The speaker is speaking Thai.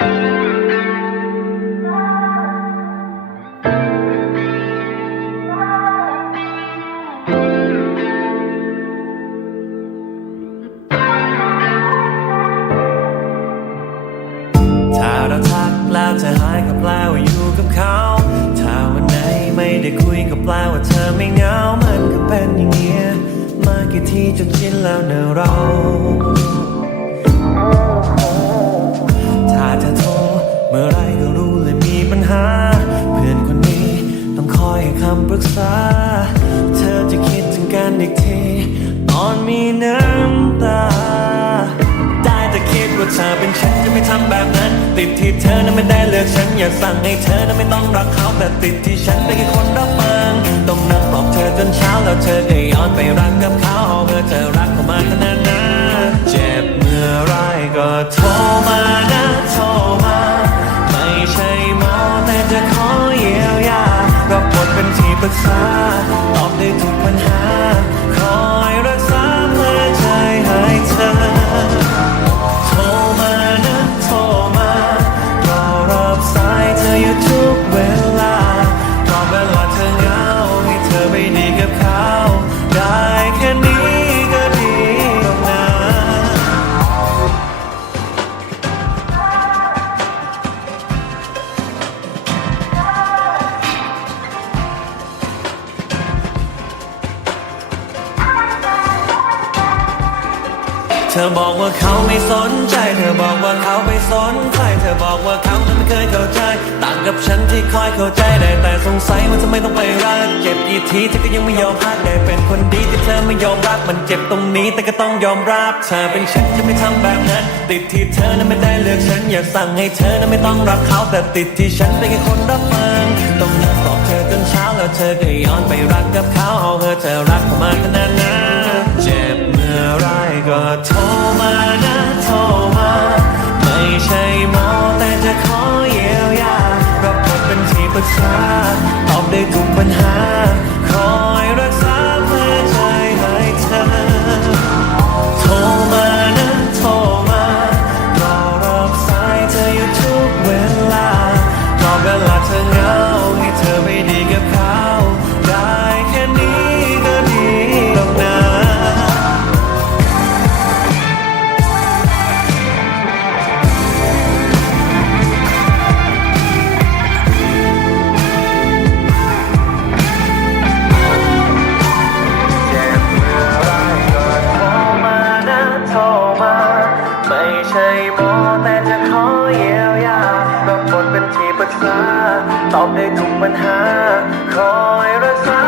ถ้าเราทักแล้วเธอหายก็แปลว่าอยู่กับเขา ถ้าวันไหนไม่ได้คุยก็แปลว่าเธอไม่เหงา มันก็เป็นอย่างเงี้ย มากี่ทีจนชินแล้วเนอะเรา หา เพื่อนคนนี้ต้องคอยให้คำปรึกษา เธอจะคิดถึงกันอีกทีตอนมีน้ำตา ได้แต่คิดว่าเธอเป็นฉันจะไม่ทำแบบนั้น ติดที่เธอนั้นไม่ได้เลือกฉันอยากสั่งให้เธอนั้นไม่ต้องรักเขาแต่ติดที่ฉันเป็นแค่คนรับฟังต้องนั่งปลอบเธอจนเช้าแล้วเธอก็ย้อนไปรักกับเขาเมื่อเธอรักเขามาขนาดนั้นเจ็บเมื่อไรก็ท the fire. เธอบอกว่าเขาไม่สนใจ เธอบอกว่าเขาไม่สนใคร เธอบอกว่าเขาไม่เคยเข้าใจ ต่างกับฉันที่คอยเข้าใจได้แต่สงสัยว่าทำไมต้องไปรัก เจ็บกี่ทีเธอก็ยังไม่ยอมพักได้เป็นคนดีที่เธอไม่ยอมรับ มันเจ็บตรงนี้แต่ก็ต้องยอมรับเธอเป็นฉันจะไม่ทำแบบนั้น ติดที่เธอนั้นไม่ได้เลือกฉันอยากสั่งให้เธอนั้นไม่ต้องรักเขาแต่ติดที่ฉันเป็นแค่คนรับฟังต้องนั่งปลอบเธอจนเช้าแล้วเธอก็ย้อนไปรักกับเขาเอาเธอเธอรักเขามากขนา เษา ตอบได้ทุกปัญหา คอยรักษา